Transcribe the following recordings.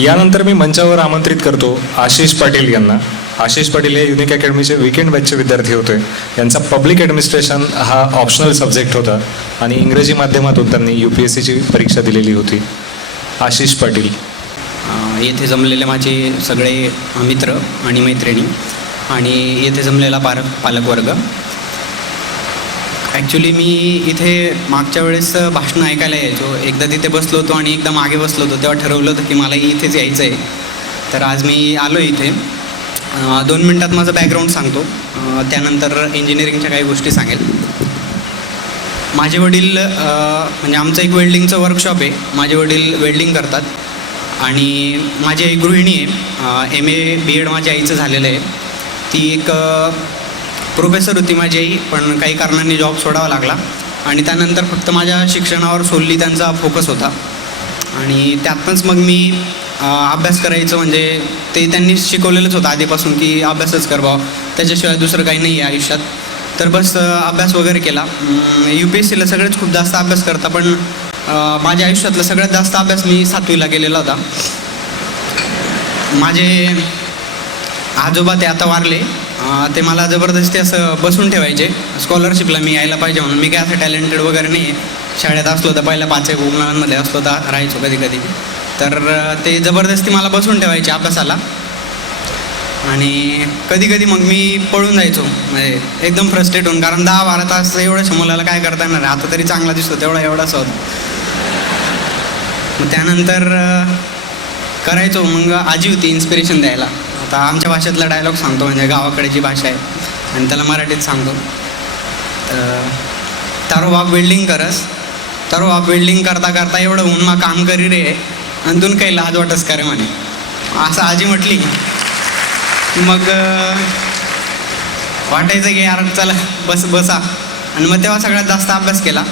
यानंतर मी मंचावर आमंत्रित करतो आशिष पाटील यांना. आशिष पाटील हे युनिक अकॅडमीचे वीकेंड बॅचचे विद्यार्थी होते. यांचा पब्लिक ॲडमिनिस्ट्रेशन हा ऑप्शनल सब्जेक्ट होता आणि इंग्रजी माध्यमातून त्यांनी UPSCची परीक्षा दिलेली होती. आशिष पाटील. येथे जमलेले माझे सगळे मित्र आणि मैत्रिणी आणि येथे जमलेला पालकवर्ग. ॲक्च्युली मी इथे मागच्या वेळेस भाषणं ऐकायला यायचो. एकदा तिथे बसलो होतो आणि एकदा मागे बसलो होतो. तेव्हा ठरवलं होतं की मला इथेच यायचं आहे. तर आज मी आलो इथे. 2 मिनटात माझं बॅकग्राऊंड सांगतो, त्यानंतर इंजिनिअरिंगच्या काही गोष्टी सांगेल. माझे वडील म्हणजे आमचं एक वेल्डिंगचं वर्कशॉप आहे. माझे वडील वेल्डिंग करतात आणि माझी आई गृहिणी आहे. MA BEd माझ्या आईचं झालेलं आहे. ती एक प्रोफेसर होती माझी आई, पण काही कारणांनी जॉब सोडावा लागला आणि त्यानंतर फक्त माझ्या शिक्षणावर सोडली त्यांचा फोकस होता. आणि त्यातनंच मग मी अभ्यास करायचं, म्हणजे ते त्यांनी शिकवलेलंच होतं आधीपासून की अभ्यासच कर भाव, त्याच्याशिवाय दुसरं काही नाही आहे आयुष्यात. तर बस अभ्यास वगैरे केला. UPSCला सगळेच खूप जास्त अभ्यास करता, पण माझ्या आयुष्यातला सगळ्यात जास्त अभ्यास मी 7वीला केलेला होता. माझे आजोबा ते आता वारले. ते मला जबरदस्ती असं बसून ठेवायचे स्कॉलरशिपला मी यायला पाहिजे म्हणून. मी काय असं टॅलेंटेड वगैरे नाही आहे. शाळेत असलो तर पहिल्या 5 मुलांमध्ये असलो तर राहायचो कधी कधी. तर ते जबरदस्ती मला बसून ठेवायचे अभ्यासाला आणि कधी कधी मग मी पळून जायचो, म्हणजे एकदम फ्रस्ट्रेट होऊन. कारण 10-12 तास एवढ्याशा मुलाला काय करता येणार आहे. आता तरी चांगला दिसतो तेवढा एवढाच होता. मग त्यानंतर करायचो. मग आजी होती इन्स्पिरेशन द्यायला. आता आमच्या भाषेतला डायलॉग सांगतो, म्हणजे गावाकडे जी भाषा आहे आणि त्याला मराठीत सांगतो. तारो बाप वेल्डिंग करस, तारो बाप वेल्डिंग करता करता एवढं ऊन मा काम करी रे आणि तुन काही लाज वाटस का रे म्हणे. असं आजी म्हटली. मग वाटायचं की यार चला बसा. आणि मग तेव्हा सगळ्यात जास्त अभ्यास केला.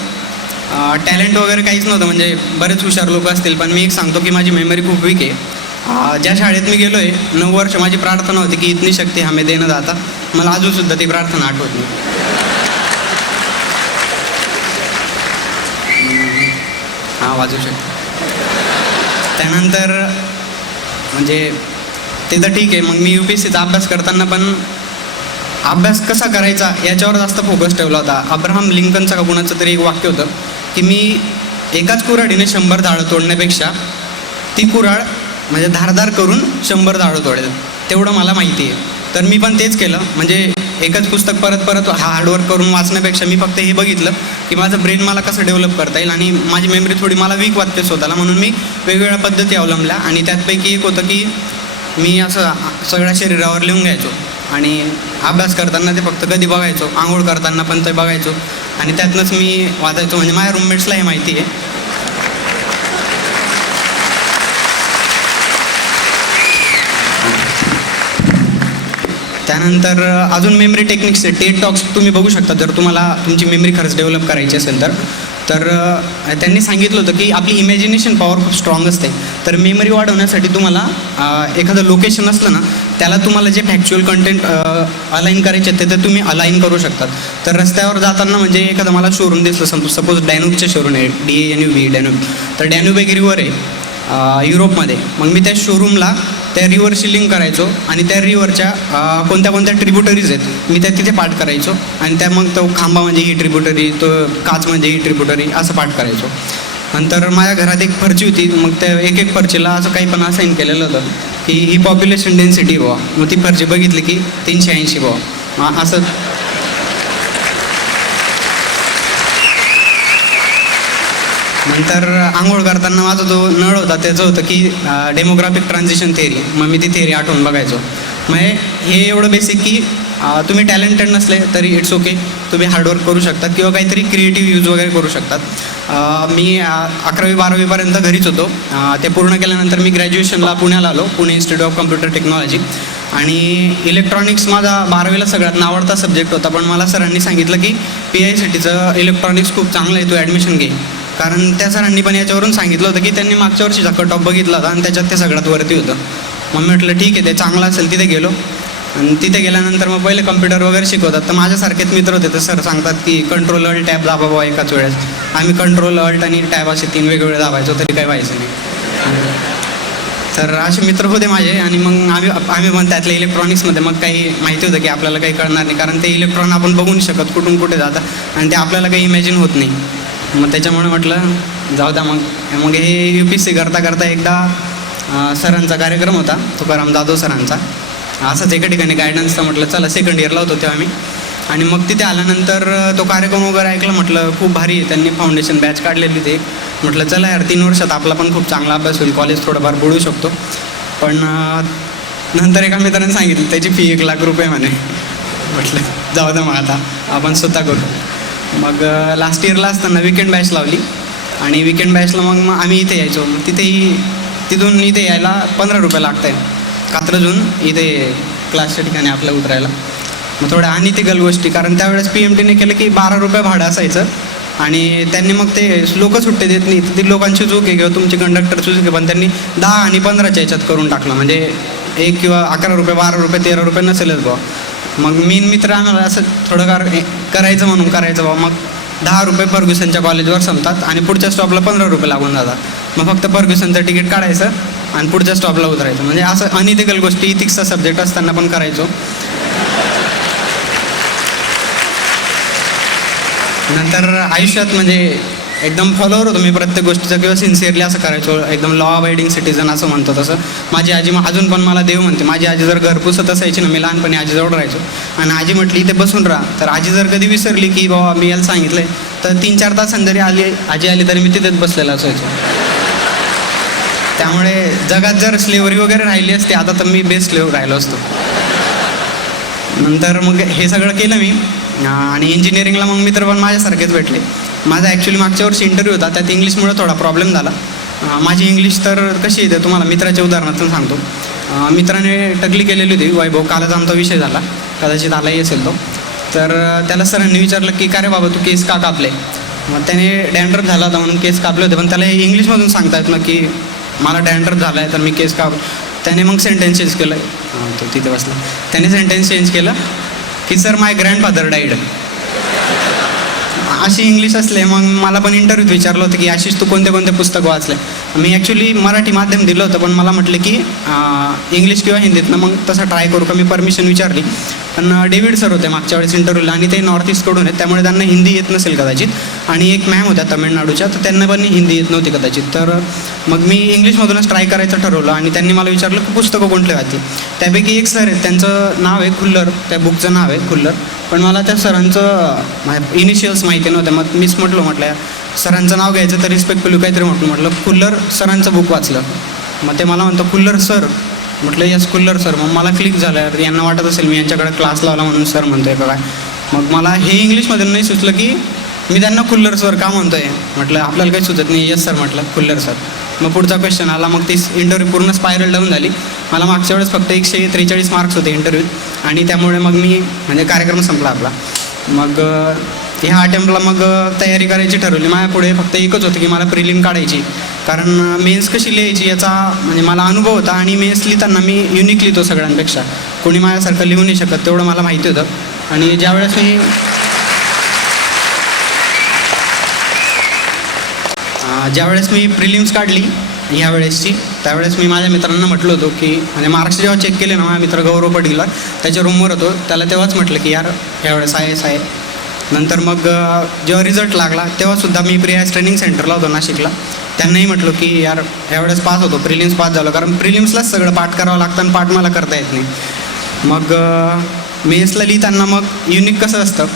टॅलेंट वगैरे काहीच नव्हतं, म्हणजे बरेच हुशार लोक असतील, पण मी एक सांगतो की माझी मेमरी खूप वीक आहे. ज्या शाळेत मी गेलो आहे 9 वर्ष, माझी प्रार्थना होती की इतनी शक्ती हमें देणं जाता. मला अजूनसुद्धा ती प्रार्थना आठवत नाही. वाजू शकते. त्यानंतर म्हणजे ते तर ठीक आहे. मग मी UPSCचा अभ्यास करताना पण अभ्यास कसा करायचा याच्यावर जास्त फोकस ठेवला होता. अब्राहम लिंकनचं का कुणाचं तरी एक वाक्य होतं की मी एकाच कुऱ्हाडीने 100 झाडं तोडण्यापेक्षा ती कुऱ्हाड म्हणजे धारदार करून 100 झाडं तोडेल, तेवढं मला माहिती आहे. तर मी पण तेच केलं. म्हणजे एकच पुस्तक परत हार्डवर्क करून वाचण्यापेक्षा मी फक्त हे बघितलं की माझं ब्रेन मला कसं डेव्हलप करता येईल. आणि माझी मेमरी थोडी मला वीक वाटते स्वतःला, म्हणून मी वेगवेगळ्या पद्धती अवलंबल्या. आणि त्यातपैकी एक होतं की मी असं सगळ्या शरीरावर लिहून घ्यायचो आणि अभ्यास करताना ते फक्त कधी बघायचो, आंघोळ करताना पण ते बघायचो आणि त्यातनंच मी वाचायचो. म्हणजे माझ्या रूममेट्सला हे माहिती आहे. त्यानंतर अजून मेमरी टेक्निक्स आहे. टेड टॉक्स तुम्ही बघू शकता जर तुम्हाला तुमची मेमरी खरंच डेव्हलप करायची असेल तर. त्यांनी सांगितलं होतं की आपली इमॅजिनेशन पॉवर खूप स्ट्रॉंग असते. तर मेमरी वाढवण्यासाठी तुम्हाला एखादं लोकेशन असलं ना, त्याला तुम्हाला जे फॅक्च्युअल कंटेंट अलाईन करायचे ते तर तुम्ही अलाईन करू शकतात. तर रस्त्यावर जाताना म्हणजे एखादं मला शोरूम दिसलं, सपोज डॅन्यूबचे शोरूम आहे, DANUB डॅन्यूब. तर डॅन्यूब एक रिव्हर आहे युरोपमध्ये. मग मी त्या शोरूमला त्या रिव्हरशी लिंक करायचो आणि त्या रिव्हरच्या कोणत्या कोणत्या ट्रिब्युटरीज आहेत मी त्या तिथे पाठ करायचो. आणि त्या मग तो खांबा म्हणजे ही ट्रिब्युटरी, तो काच म्हणजे ही ट्रिब्युटरी, असं पाठ करायचो. नंतर माझ्या घरात एक फरची होती. मग त्या एक फरचीला असं काही पण असाईन केलेलं होतं की ही पॉप्युलेशन डेन्सिटी बुवा. मग ती फरची बघितली की 380 बुवा. असं नंतर आंघोळ करताना माझा जो नळ होता त्याचं होतं की डेमोग्राफिक ट्रान्झिशन थेअरी. मग मी ती थेअरी आठवून बघायचो. म्हणजे हे एवढं बेसिक की तुम्ही टॅलेंटेड नसले तरी इट्स ओके, तुम्ही हार्डवर्क करू शकतात किंवा काहीतरी क्रिएटिव्ह यूज वगैरे करू शकतात. मी 11वी-12वीपर्यंत घरीच होतो. ते पूर्ण केल्यानंतर मी ग्रॅज्युएशनला पुण्याला आलो, Pune institute of computer technology. आणि इलेक्ट्रॉनिक्स माझा 12वीला सगळ्यात आवडता सब्जेक्ट होता. पण मला सरांनी सांगितलं की PICTचं इलेक्ट्रॉनिक्स खूप चांगलं आहे, तू ॲडमिशन घे. कारण त्या सरांनी पण याच्यावरून सांगितलं होतं की त्यांनी मागच्या वर्षीचा कट ऑफ बघितला होता आणि त्याच्यात ते सगळ्यात वरती होतं. मग मी म्हटलं ठीक आहे, ते चांगलं असेल. तिथे गेलो आणि तिथे गेल्यानंतर मग पहिले कम्प्युटर वगैरे शिकवतात. तर माझ्यासारखेच मित्र होते, तर सर सांगतात की कंट्रोल अल्ट टॅब दाबा बाबा एकाच वेळेस. आम्ही कंट्रोल अल्ट आणि टॅब असे 3 वेगवेगळे दाबायचो तरी काही व्हायचं नाही. तर असे मित्र होते माझे आणि मग आम्ही पण त्यातल्या इलेक्ट्रॉनिक्समध्ये मग काही माहिती होतं की आपल्याला काही कळणार नाही, कारण ते इलेक्ट्रॉन आपण बघू नाही शकत कुठून कुठे जातात आणि ते आपल्याला काही इमॅजिन होत नाही. मग त्याच्यामुळे म्हटलं जाऊ द्या मग हे UPSC करता करता एकदा सरांचा कार्यक्रम होता, तुकाराम जाधव सरांचा, असंच एका ठिकाणी गायडन्सचा. म्हटलं चला, सेकंड इयरला होतो तेव्हा मी. आणि मग तिथे आल्यानंतर तो कार्यक्रम वगैरे ऐकला. म्हटलं खूप भारी आहे, त्यांनी फाउंडेशन बॅच काढलेली ते. म्हटलं चला यार, 3 वर्षात आपला पण खूप चांगला अभ्यास होईल, कॉलेज थोडंफार बुडू शकतो. पण नंतर एका मित्राने सांगितलं त्याची फी 1 लाख रुपये म्हणे. म्हटलं जाऊ दे, मग आता आपण स्वतः करू. मग लास्ट इयरला असताना विकेंड बॅच लावली आणि विकेंड बॅचला मग आम्ही इथे यायचो. तिथून इथे यायला 15 रुपये लागत आहे, कात्रजून इथे क्लासच्या ठिकाणी आपल्या उतरायला. मग थोड्या अनइथिकल गोष्टी, कारण त्यावेळेस PMTने केलं की 12 रुपये भाडं असायचं आणि त्यांनी मग ते लोक सुट्टे देत नाही. ती लोकांची चूक आहे किंवा तुमची कंडक्टर चूक आहे, पण त्यांनी 10 आणि 15च्या याच्यात करून टाकलं. म्हणजे 1 किंवा 11 रुपये, 12 रुपये, 13 रुपये नसेलच भाऊ. मग मी मित्र आम्हाला असं थोडंफार करायचं म्हणून करायचं भाऊ. मग 10 रुपये फर्ग्युसनच्या कॉलेजवर संपतात आणि पुढच्या स्टॉपला 15 रुपये लागून जातात. मग फक्त फर्ग्युसनचं तिकीट काढायचं आणि पुढच्या स्टॉपला उतरायचं. म्हणजे असं अनइथिकल गोष्टी इथिक्सचा सब्जेक्ट असताना पण करायचो. नंतर आयुष्यात म्हणजे एकदम फॉलोवर होतो मी प्रत्येक गोष्टीचं, किंवा सिन्सिअरली असं करायचो, एकदम लॉ अबायडिंग सिटीजन असं म्हणतो तसं. माझी आजी अजून पण मला देव म्हणते. माझी आजी जर घर पुसत असायची ना, मी लहानपणी आजीजवळ राहायचो आणि आजी म्हटली इथे बसून राहा, तर आजी जर कधी विसरली की बाबा मी याला सांगितलंय, तर 3-4 तासांनी जरी आजी आली तरी मी तिथेच बसलेला असायचो. त्यामुळे जगात जर स्लेवरी वगैरे राहिली असते आता, तर मी बेस्ट स्लेवर राहिलो असतो. नंतर मग हे सगळं केलं मी आणि इंजिनिअरिंगला मग मित्र पण माझ्यासारखेच भेटले. माझा ॲक्च्युली मागच्या वर्षी इंटरव्ह्यू होता, त्यात इंग्लिशमुळे थोडा प्रॉब्लेम झाला. माझी इंग्लिश तर कशी येते तुम्हाला मित्राच्या उदाहरणातून सांगतो. मित्राने टकली केलेली होती, वैभव, कालच आमचा विषय झाला, कदाचित आलाही असेल तो. तर त्याला सरांनी विचारलं की का रे बाबा तू केस का कापले. मग त्याने डॅन्ड्रफ झाला होता म्हणून केस कापले होते, पण त्याला इंग्लिशमधून सांगता येत ना की मला डॅन्ड्रफ झाला आहे तर मी केस काप. त्याने मग सेंटेन्स चेंज केलं. तो तिथे बसला. त्याने सेंटेन्स चेंज केलं की सर माय ग्रँडफादर डाईड. अशी इंग्लिश असले. मग मला पण इंटरव्ह्यूत विचारलं होतं की आशिष तू कोणते कोणते पुस्तक वाचले. मी ॲक्च्युली मराठी माध्यम दिलं होतं, पण मला म्हटलं की इंग्लिश किंवा हिंदीतनं मग तसं ट्राय करू का. मी परमिशन विचारली, पण डेव्हिड सर होते मागच्या वेळेस इंटरव्ह्यूला आणि ते नॉर्थ ईस्टकडून आहेत, त्यामुळे त्यांना हिंदी येत नसेल कदाचित. आणि एक मॅम होत्या तमिळनाडूच्या, तर त्यांना पण हिंदी येत नव्हती कदाचित. तर मग मी इंग्लिशमधूनच ट्राय करायचं ठरवलं आणि त्यांनी मला विचारलं की पुस्तकं कोणते वाचली. त्यापैकी एक सर आहेत, त्यांचं नाव आहे खुल्लर, त्या बुकचं नाव आहे खुल्लर, पण मला त्या सरांचं इनिशियल्स माहिती नव्हतं. मग मीच म्हटलं सरांचं नाव घ्यायचं तर रिस्पेक्टफुली काहीतरी म्हटलं खुल्लर सरांचं बुक वाचलं. मग ते मला म्हणतो खुल्लर सर. म्हटलं यस खुल्लर सर. मग मला क्लिक झालं, यार यांना वाटत असेल मी यांच्याकडे क्लास लावला म्हणून सर म्हणतोय का काय. मग मला हे इंग्लिशमध्ये नाही सुचलं की मी त्यांना खुल्लर सर का म्हणतोय. म्हटलं आपल्याला काही सुचत नाही. यस सर म्हटलं खुल्लर सर. मग पुढचा क्वेश्चन आला. मग ती इंटरव्ह्यू पूर्ण स्पायरल डाऊन झाली. मला मागच्या वेळेस फक्त 143 मार्क्स होते इंटरव्ह्यूत आणि त्यामुळे मग मी म्हणजे कार्यक्रम संपला आपला. मग ह्या अटेम्प्टला मग तयारी करायची ठरवली. माझ्यापुढे फक्त एकच होतं की मला प्रिलिम काढायची, कारण मेन्स कशी लिहायची याचा म्हणजे मला अनुभव होता आणि मेन्स लिहिताना मी युनिक लिहितो सगळ्यांपेक्षा. कोणी माझ्यासारखं लिहू नाही शकत तेवढं मला माहिती होतं. आणि ज्यावेळेस मी प्रिलिम्स काढली ह्यावेळेसची, त्यावेळेस मी माझ्या मित्रांना म्हटलं होतं की म्हणजे मार्क्स जेव्हा चेक केले ना, माझा मित्र गौरव पडीलर त्याच्या रूमवर होतो, त्याला तेव्हाच म्हटलं की यार ह्यावेळेस आहे. नंतर मग जेव्हा रिझल्ट लागला तेव्हासुद्धा मी प्रियास ट्रेनिंग सेंटरला होतो नाशिकला. त्यांनाही म्हटलं की यार ह्यावेळेस पास होतो, प्रिलिम्स पास झालो, कारण प्रिलिम्सलाच सगळं पाठ करावं लागतं आणि पाठ मला करता येत नाही. मग मेन्सला लिहिताना मग युनिक कसं असतं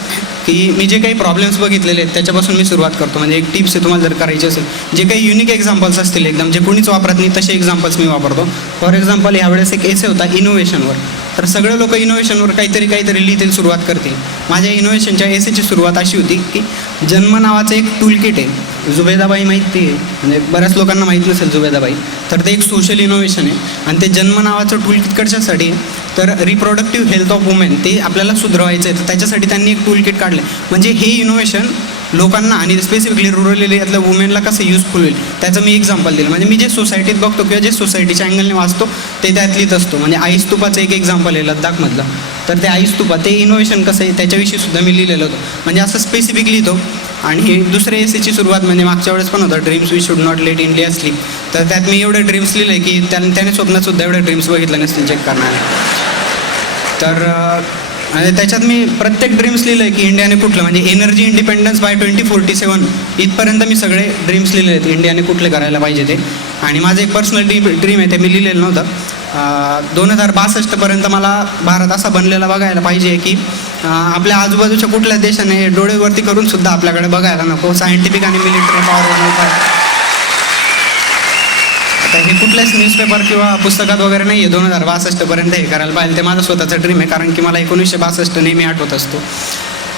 की मी जे काही प्रॉब्लेम्स बघितलेले आहेत त्याच्यापासून मी सुरुवात करतो. म्हणजे एक टिप्स आहे तुम्हाला जर करायची असेल, जे काही युनिक एक्झाम्पल्स असतील एकदम जे कोणीच वापरत नाही तसे एक्झाम्पल्स मी वापरतो. फॉर एक्झाम्पल ह्यावेळेस एक एसे होता इनोव्हेशनवर. तर सगळे लोक इनोव्हेशनवर काहीतरी लिहितील, सुरुवात करतील. माझ्या इनोव्हेशनच्या एसेची सुरुवात अशी होती की जन्म नावाचं एक टूल किट आहे. जुबेदाबाई माहिती आहे, म्हणजे बऱ्याच लोकांना माहीत नसेल जुबेदाबाई. तर ते एक सोशल इनोव्हेशन आहे आणि ते जन्म नावाचं टूल किट कशासाठी, तर रिप्रोडक्टिव्ह हेल्थ ऑफ वुमेन ते आपल्याला सुधारायचं आहे. तर त्याच्यासाठी त्यांनी एक टूल किट काढलं. म्हणजे हे इनोव्हेशन लोकांना आणि स्पेसिफिकली रुरल एरियातल्या वुमेनला कसं युजफुल होईल त्याचं मी एक्झाम्पल दिलं. म्हणजे मी जे सोसायटीत बघतो किंवा जे सोसायटीच्या अँगलने वाचतो ते त्यात लिहित असतो. म्हणजे आईस्तूपाचं एक एक्झाम्पल आहे लद्दाखमधलं, तर ते आईस्तूपा ते इनोव्हेशन कसं आहे त्याच्याविषयी सुद्धा मी लिहिलेलं होतं. म्हणजे असं स्पेसिफिक लिहितो आणि दुसऱ्या एसेची सुरुवात म्हणजे मागच्या वेळेस पण होतं dreams we should not let India sleep. तर त्यात मी एवढे ड्रीम्स लिहिले की त्याने स्वप्नातसुद्धा एवढे ड्रीम्स बघितले नसतील चेक करणार. तर आणि त्याच्यात मी प्रत्येक ड्रीम्स लिहिलं आहे की इंडियाने कुठलं म्हणजे एनर्जी इंडिपेंडन्स बाय 2047 इथपर्यंत मी सगळे ड्रीम्स लिहिले आहेत इंडियाने कुठले करायला पाहिजे ते. आणि माझं एक पर्सनल ड्रीम आहे ते मी लिहिलेलं नव्हतं. 2062पर्यंत मला भारत असा बनलेला बघायला पाहिजे की आपल्या आजूबाजूच्या कुठल्या देशाने डोळेवरती करून सुद्धा आपल्याकडे बघायला नको. सायंटिफिक आणि मिलिटरी पॉवर बनवतात. आता हे कुठल्याच न्यूजपेपर किंवा पुस्तकात वगैरे नाही आहे 2062पर्यंत हे करायला पाहिजे. ते माझं स्वतःचं ड्रीम आहे कारण की मला 1962 नेहमी आठवत असतो.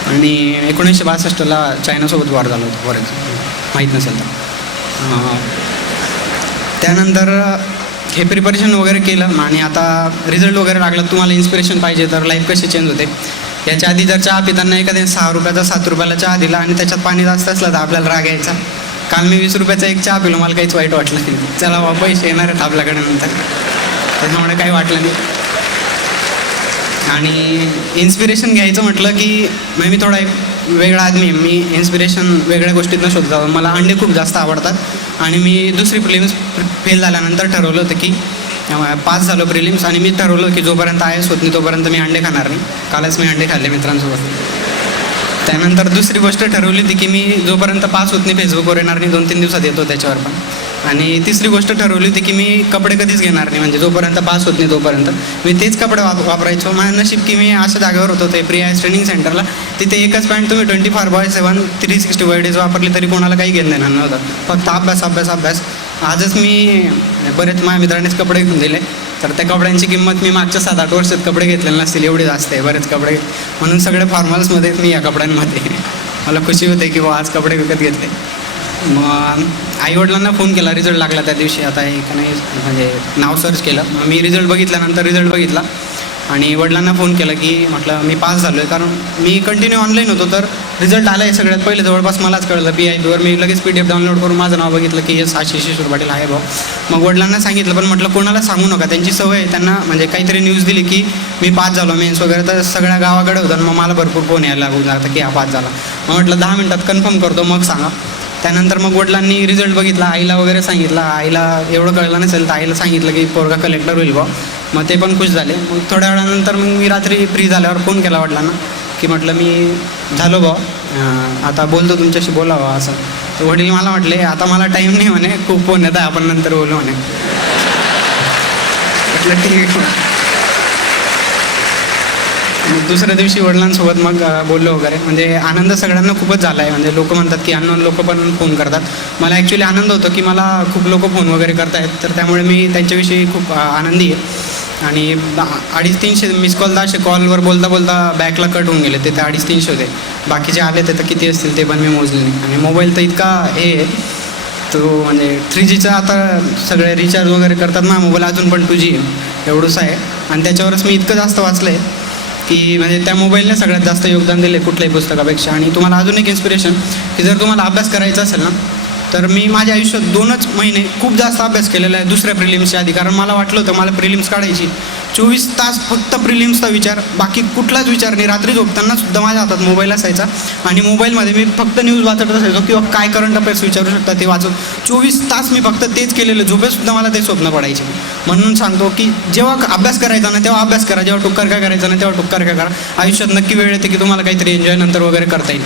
आणि 1962ला चायनासोबत वॉर झालं होतं बरेच माहीत नसेल तर. त्यानंतर हे प्रिपरेशन वगैरे केलं आणि आता रिझल्ट वगैरे लागला. तुम्हाला इन्स्पिरेशन पाहिजे तर लाईफ कशी चेंज होते. याच्या आधी जर चहा पिताना एखाद्या 6 रुपयाचा 7 रुपयाला चहा दिला आणि त्याच्यात पाणी जास्त असलं तर आपल्याला राग यायचा. काल मी 20 रुपयाचा एक चहा पिलो, मला काहीच वाईट वाटलं नाही. चला बा पैसे येणार आहेत आपल्याकडे नंतर, त्याच्यामुळे काही वाटलं नाही. आणि इन्स्पिरेशन घ्यायचं म्हटलं की मी थोडा एक वेगळा आदमी आहे. मी इन्स्पिरेशन वेगळ्या गोष्टीतनं शोधतो. मला अंडे खूप जास्त आवडतात आणि मी दुसरी प्रिलिम्स फेल झाल्यानंतर ठरवलं होतं की 5 झालो प्रिलिम्स आणि मी ठरवलं की जोपर्यंत IAS होत नाही तोपर्यंत मी अंडे खाणार नाही. कालच मी अंडे खाल्ले मित्रांसोबत. त्यानंतर दुसरी गोष्ट ठरवली होती की मी जोपर्यंत पास होत नाही फेसबुकवर येणार नाही, 2-3 दिवसात येतो त्याच्यावर पण. आणि तिसरी गोष्ट ठरवली होती की मी कपडे कधीच घेणार नाही, म्हणजे जोपर्यंत पास होत नाही तोपर्यंत मी तेच कपडे वापरायचो. माझं नशीब की मी अशा जागेवर होतो ते प्री IAS ट्रेनिंग सेंटरला. तिथे एकच पॅन्ट तुम्ही 24/7 365 डेज वापरली तरी कोणाला काही घेणं देणार नव्हतं. फक्त अभ्यास अभ्यास अभ्यास. आजच मी बरेच माझ्या मित्रांनीच कपडे घेऊन दिले. तर त्या कपड्यांची किंमत मी मागच्या 7-8 वर्षात कपडे घेतलेले नसतील एवढी जास्त आहे. बरेच कपडे म्हणून सगळे फॉर्मल्समध्ये मी या कपड्यांमध्ये. मला खुशी होते की आज कपडे विकत घेतले. मग आईवडिलांना फोन केला, रिझल्ट लागला त्या दिवशी. आता एक नाही म्हणजे नाव सर्च केलं. मग मी रिझल्ट बघितल्यानंतर रिझल्ट बघितला आणि वडिलांना फोन केला की म्हटलं मी पास झालो आहे. कारण मी कंटिन्यू ऑनलाईन होतो तर रिझल्ट आला आहे सगळ्यात पहिले जवळपास मलाच कळलं. PIBवर मी लगेच PDF डाउनलोड करून माझं नाव बघितलं की येस आशिष पाटील आहे भाऊ. मग वडिलांना सांगितलं पण म्हटलं कोणाला सांगू नका, त्यांची सवय आहे. त्यांना म्हणजे काहीतरी न्यूज दिली की मी पास झालो मेन्स वगैरे तर सगळ्या गावाकडे होतं. मग मला भरपूर फोन यायला लागून जातं की हा पास झाला. मग म्हटलं 10 मिनिटात कन्फर्म करतो मग सांगा. त्यानंतर मग वडिलांनी रिझल्ट बघितला, आईला वगैरे सांगितलं. आईला एवढं कळलं नसेल तर आईला सांगितलं की पोरगा कलेक्टर होईल बा. मग ते पण खुश झाले. मग थोड्या वेळानंतर मग मी रात्री फ्री झाल्यावर फोन केला वडिलांना की म्हटलं मी झालो बा, आता बोलतो तुमच्याशी बोलावं असं. तर वडील मला म्हटले आता मला टाईम नाही म्हणे, खूप फोन येत आहे, आपण नंतर बोलू म्हणे. म्हटलं ठीक आहे. मग दुसऱ्या दिवशी वडिलांसोबत मग बोललो वगैरे. म्हणजे आनंद सगळ्यांना खूपच झाला आहे. म्हणजे लोक म्हणतात की अननोन लोक पण फोन करतात. मला ॲक्च्युली आनंद होतो की मला खूप लोक फोन वगैरे करतायत, तर त्यामुळे मी त्यांच्याविषयी खूप आनंदी आहे. आणि 250-300 मिस कॉल, 10 कॉलवर बोलता बोलता बॅकला कट होऊन गेले. ते 250-300 होते. बाकीचे आले ते तर किती असतील ते पण मी मोजले नाही. आणि मोबाईल तर इतका हे आहे तो म्हणजे 3Gचा आता सगळे रिचार्ज वगैरे करतात ना मोबाईल, अजून पण 2G एवढंच आहे. आणि त्याच्यावरच मी इतकं जास्त वाचलं आहे की म्हणजे त्या मोबाईलने सगळ्यात जास्त योगदान दिले कुठल्याही पुस्तकापेक्षा. आणि तुम्हाला अजून एक इन्स्पिरेशन की जर तुम्हाला अभ्यास करायचा असेल ना तर मी माझ्या आयुष्यात 2च महिने खूप जास्त अभ्यास केलेला आहे दुसऱ्या प्रिलिम्सच्या आधी. कारण मला वाटलं होतं मला प्रिलिम्स काढायची, 24 तास फक्त प्रिलिम्सचा विचार, बाकी कुठलाच विचार नाही. रात्री झोपताना सुद्धा माझ्या हातात मोबाईल असायचा आणि मोबाईलमध्ये मी फक्त न्यूज वाचत असायचो किंवा काय करंट अफेअर्स विचारू शकता ते वाचून 24 तास मी फक्त तेच केलेलं. झोपेसुद्धा मला ते स्वप्न पडायचे. म्हणून सांगतो की जेव्हा अभ्यास करायचा ना तेव्हा अभ्यास करा, जेव्हा टुक्कर काय करायचा ना तेव्हा टुक्कर काय करा. आयुष्यात नक्की वेळ येते की तुम्हाला काहीतरी एन्जॉय नंतर वगैरे करता येईल.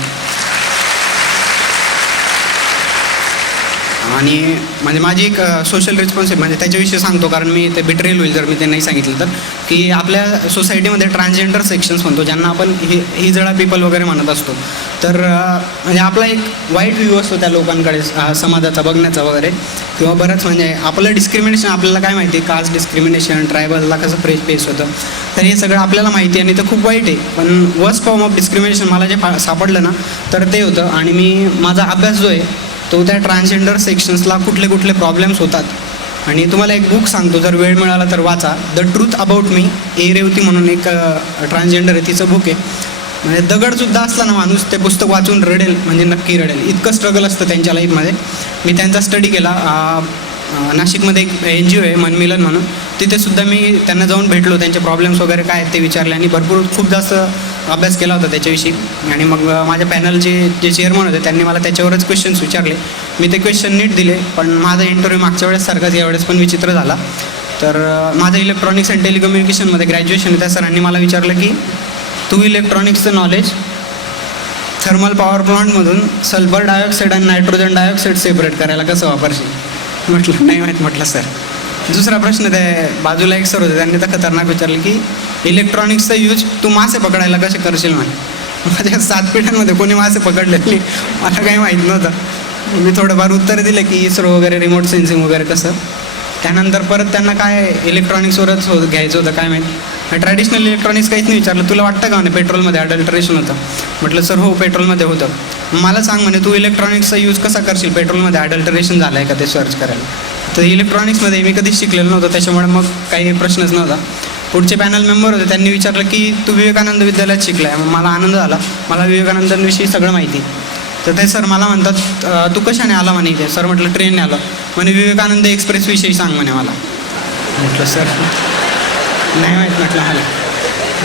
आणि म्हणजे माझी एक सोशल रिस्पॉन्सिबिलिटी म्हणजे त्याच्याविषयी सांगतो कारण मी ते बिट्रेल होईल जर मी ते नाही सांगितलं तर. की आपल्या सोसायटीमध्ये ट्रान्सजेंडर सेक्शन्स म्हणतो ज्यांना आपण ही जळा पीपल वगैरे म्हणत असतो. तर म्हणजे आपला एक वाईट व्ह्यू असतो त्या लोकांकडे समाजाचा बघण्याचा वगैरे, किंवा बरंच म्हणजे आपलं डिस्क्रिमिनेशन आपल्याला काय माहिती, कास्ट डिस्क्रिमिनेशन, ट्रायबलला कसं फेस होतं, तर हे सगळं आपल्याला माहिती आहे आणि ते खूप वाईट आहे. पण वर्स्ट फॉर्म ऑफ डिस्क्रिमिनेशन मला जे सापडलं ना तर ते होतं. आणि मी माझा अभ्यास जो आहे तो त्या ट्रान्सजेंडर सेक्शन्सला कुठले कुठले प्रॉब्लेम्स होतात. आणि तुम्हाला एक बुक सांगतो, जर वेळ मिळाला तर वाचा, the truth about me. Revathi म्हणून एक ट्रान्सजेंडर आहे, तिचं बुक आहे. म्हणजे दगडसुद्धा असला ना माणूस ते पुस्तक वाचून रडेल, म्हणजे नक्की रडेल, इतकं स्ट्रगल असतं त्यांच्या लाईफमध्ये. मी त्यांचा स्टडी केला. नाशिकमध्ये एक NGO आहे मनमिलन म्हणून, तिथे सुद्धा मी त्यांना जाऊन भेटलो, त्यांचे प्रॉब्लेम्स वगैरे काय आहेत ते विचारले आणि भरपूर खूप जास्त अभ्यास केला होता त्याच्याविषयी. आणि मग माझ्या पॅनलचे जे चेअरमन होते त्यांनी मला त्याच्यावरच क्वेश्चन्स विचारले. मी ते क्वेश्चन नीट दिले, पण माझा इंटरव्ह्यू मागच्या वेळेस सारखाच यावेळेस पण विचित्र झाला. तर माझं इलेक्ट्रॉनिक्स अँड टेलिकम्युनिकेशनमध्ये ग्रॅज्युएशन आहे. त्या सरांनी मला विचारलं की तू इलेक्ट्रॉनिक्सचं नॉलेज थर्मल पॉवर प्लांटमधून सल्फर डायऑक्साईड आणि नायट्रोजन डायऑक्साईड सेपरेट करायला कसं वापरशील? म्हटलं नाही माहीत. म्हटलं सर. दुसरा प्रश्न त्या बाजूला एक सर होते, त्यांनी तर खतरनाक विचारलं की इलेक्ट्रॉनिक्सचा यूज तू मासे पकडायला कसे करशील? म्हणे माझ्या 7 पिढ्यांमध्ये कोणी मासे पकडलेली मला काही माहीत नव्हतं. मी थोडंफार उत्तर दिलं की इस्रो वगैरे, रिमोट सेन्सिंग वगैरे कसं. त्यानंतर परत त्यांना काय इलेक्ट्रॉनिक्सवरच घ्यायचं होतं काय माहीत. ट्रॅडिशनल इलेक्ट्रॉनिक्स काहीच नाही विचारलं. तुला वाटतं का म्हणे पेट्रोलमध्ये अडल्ट्रेशन होतं? म्हटलं सर हो, पेट्रोलमध्ये होतं. मला सांग म्हणे तू इलेक्ट्रॉनिक्सचा यूज कसा करशील, पेट्रोलमध्ये अडल्ट्रेशन झालं आहे का ते सर्च करायला. तर इलेक्ट्रॉनिक्समध्ये मी कधीच शिकलेलं नव्हतं, त्याच्यामुळे मग काही प्रश्नच नव्हता. पुढचे पॅनल मेंबर होते, त्यांनी विचारलं की तू विवेकानंद विद्यालयात शिकला आहे. मला आनंद झाला, मला विवेकानंदांविषयी सगळं माहिती. तर ते सर मला म्हणतात तू कशाने आला म्हणे इथे? सर म्हटलं ट्रेनने आलं. म्हणे विवेकानंद एक्सप्रेसविषयी सांग म्हणे मला. म्हटलं सर नाही माहीत. म्हटलं मला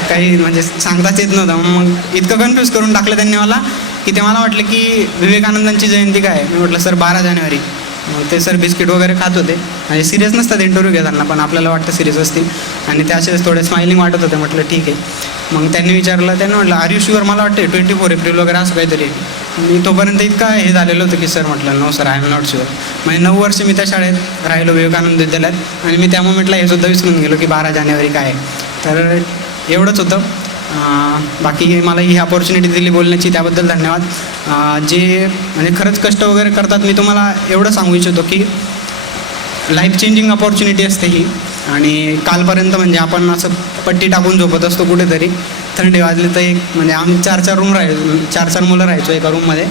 काही म्हणजे सांगताच येत नव्हतं. मग इतकं कन्फ्यूज करून टाकलं त्यांनी मला की ते मला वाटलं की विवेकानंदांची जयंती काय आहे. मी म्हटलं सर 12 जानेवारी. मग ते सर बिस्किट वगैरे खात होते, म्हणजे सिरियस नसतात इंटरव्ह्यू घेताना, पण आपल्याला वाटतं सिरियस असतील. आणि ते असेच थोडे स्माइलिंग वाटत होते. म्हटलं ठीक आहे. मग त्यांनी विचारलं, त्यांनी म्हटलं आर यू शुअर? मला वाटतं 24 एप्रिल वगैरे असं काहीतरी. मी तोपर्यंत इतका हे झालेलं होतं की सर म्हटलं no sir, I am not sure. म्हणजे 9 वर्ष मी त्या शाळेत राहिलो विवेकानंद विद्यालयात, आणि मी त्या मोमेंटला हे सुद्धा विसरून गेलो की 12 जानेवारी काय आहे. तर एवढंच होतं. बाकी मला ही अपॉर्च्युनिटी दिली बोलण्याची, त्याबद्दल धन्यवाद. जे म्हणजे खरंच कष्ट वगैरे करतात, मी तुम्हाला एवढं सांगू इच्छितो की लाईफ चेंजिंग अपॉर्च्युनिटी असते ही. आणि कालपर्यंत म्हणजे आपण असं पट्टी टाकून झोपत असतो कुठेतरी, थंडी वाजली तर एक म्हणजे आम्ही 4-4 रूम राहायचो, 4-4 मुलं राहायचो एका रूममध्ये.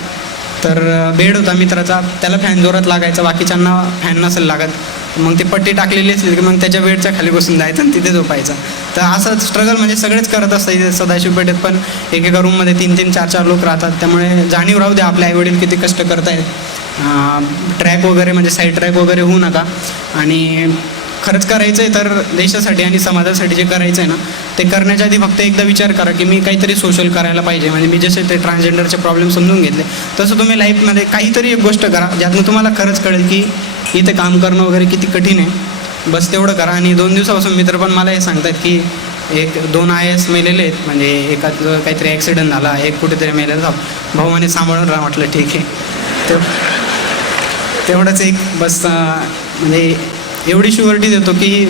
तर बेड होता मित्राचा, त्याला फॅन जोरात लागायचा, बाकीच्यांना फॅन नसेल लागत. मग ती पट्टी टाकलेली असली की मग त्याच्या बेडच्या खाली बसून जायचं आणि तिथे झोपायचं. तर असं स्ट्रगल म्हणजे सगळेच करत असतात इथे सदाशिव पेठेत. पण एकेका रूममध्ये 3-3, 4-4 लोक राहतात. त्यामुळे जाणीव राहू द्या आपले आईवडील किती कष्ट करतायत. ट्रॅक वगैरे म्हणजे साईड ट्रॅक वगैरे होऊ नका. आणि खरंच करायचं आहे तर देशासाठी आणि समाजासाठी जे करायचं आहे ना, ते करण्याच्या आधी फक्त एकदा विचार करा की मी काहीतरी सोशल करायला पाहिजे. म्हणजे मी जसे ते ट्रान्सजेंडरचे प्रॉब्लेम समजून घेतले, तसं तुम्ही लाईफमध्ये काहीतरी एक गोष्ट करा ज्यातून तुम्हाला खरंच कळेल की इथे काम करणं वगैरे किती कठीण आहे. बस तेवढं करा. आणि 2 दिवसापासून मित्र पण मला हे सांगतात की 1-2 IAS मेलेले आहेत, म्हणजे एकाचं काहीतरी ॲक्सिडेंट झाला, एक कुठेतरी मेलेला. भाऊ म्हणे सांभाळून राहा. म्हटलं ठीक आहे. तेवढंच एक बस म्हणजे एवढी शुअरिटी देतो की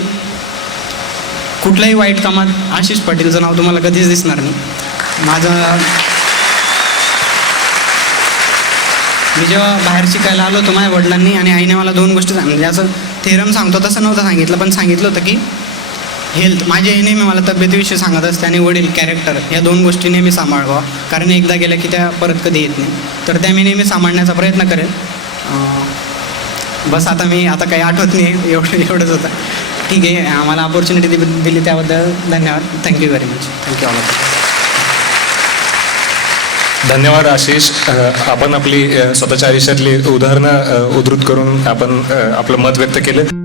कुठल्याही वाईट कामात आशिष पाटीलचं नाव तुम्हाला कधीच दिसणार नाही. मी जेव्हा बाहेर शिकायला आलो होतो, माझ्या वडिलांनी आणि आईने मला 2 गोष्टी म्हणजे असं थेरम सांगतो तसं नव्हतं सांगितलं, पण सांगितलं होतं की हेल्थ, माझी आई नेहमी मला तब्येतीविषयी सांगत असते, आणि वडील कॅरेक्टर, या 2 गोष्टी नेहमी सांभाळवा, कारण एकदा गेल्या की त्या परत कधी येत नाही. तर त्या मी नेहमी सांभाळण्याचा प्रयत्न करेन. बस आता काही आठवत नाही, एवढंच होतं. ठीक आहे. आम्हाला अपॉर्च्युनिटी दिली त्याबद्दल धन्यवाद. Thank you very much. Thank you all. धन्यवाद आशिष. आपण आपली स्वतःच्या आयुष्यातली उदाहरणं उद्धृत करून आपण आपलं मत व्यक्त केलं.